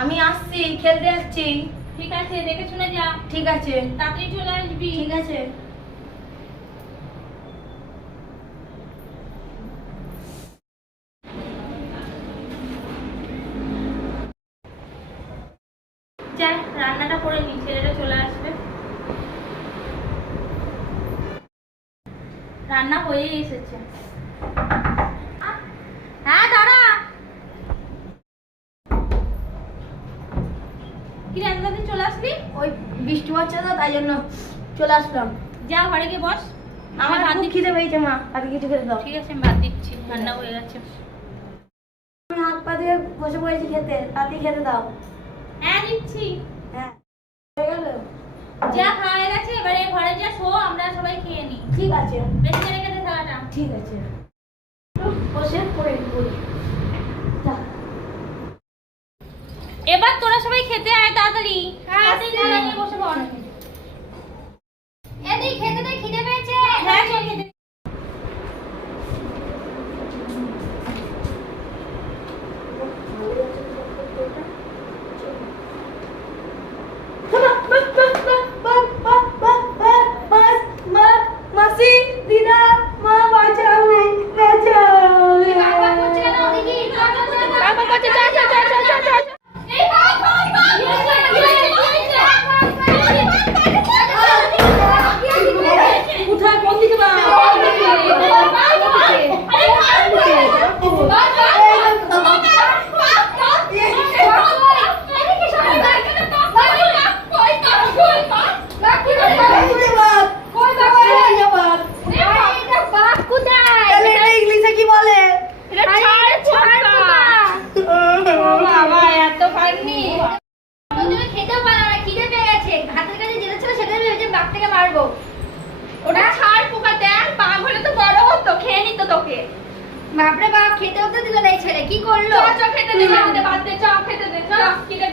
আমি আসছি খেলতে যাচ্ছি। ঠিক আছে দেখে শুনে যা? ঠিক আছে। তাড়াতাড়ি চলে আসবি। ঠিক আছে। রান্নাটা করে নি ছেলেটা চলে আসবে। রান্না হয়েই এসেছে। হ্যাঁ কি রে চলে আসলি? ওই বৃষ্টি হচ্ছে তো তাই জন্য চলে আসলাম। যা ঘরে গিয়ে বস। আমার ভাত খিদে পেয়েছে মা। তাকে কিছু খেতে দাও ঠিক আছে আমি ভাত দিচ্ছি। রান্না হয়ে গেছে। আমি হাত পা দিয়ে বসে পড়েছি খেতে। তাতে খেতে দাও। হ্যাঁ দিচ্ছি। হ্যাঁ। হয়ে গেল? যা খাওয়া গেছে। এবারে ঘরে যা শো আমরা সবাই খেয়ে নিই ঠিক আছে। বেশি করে খেতে থাকাটা ঠিক আছে। বসে পড়ে পড়ি যা এবার তোরা সবাই খেতে আয় তাড়াতাড়ি। হ্যাঁ, বসে পড় এদি খেতে দে খিদে পেয়েছে হ্যাঁ চল খেতে মাসি দিদা মা বাঁচাও বাঁচাও বাবা করছে কেন দেখি বাবা করছে, চল, চল, চল, চল, চল, চল। এই বাবা বাবা কোথায় কোন দিকে বা ইংলিশে কি বলে বাবা এত খাননি খেতেও পারো না খিদে পেয়ে গেছে হাতের কাছে যেটা ছিল বাঘ থেকে মারবো। ওটা ছাড় পোকা দেখ বাঘ হলে তো বড় হতো খেয়ে নিত তোকে। বাপরে বাপ খেতেও তো দিল না এই ছেলে কি করল? চ খেতে দে খেতে বাদ দে চ খেতে দে চ খিদে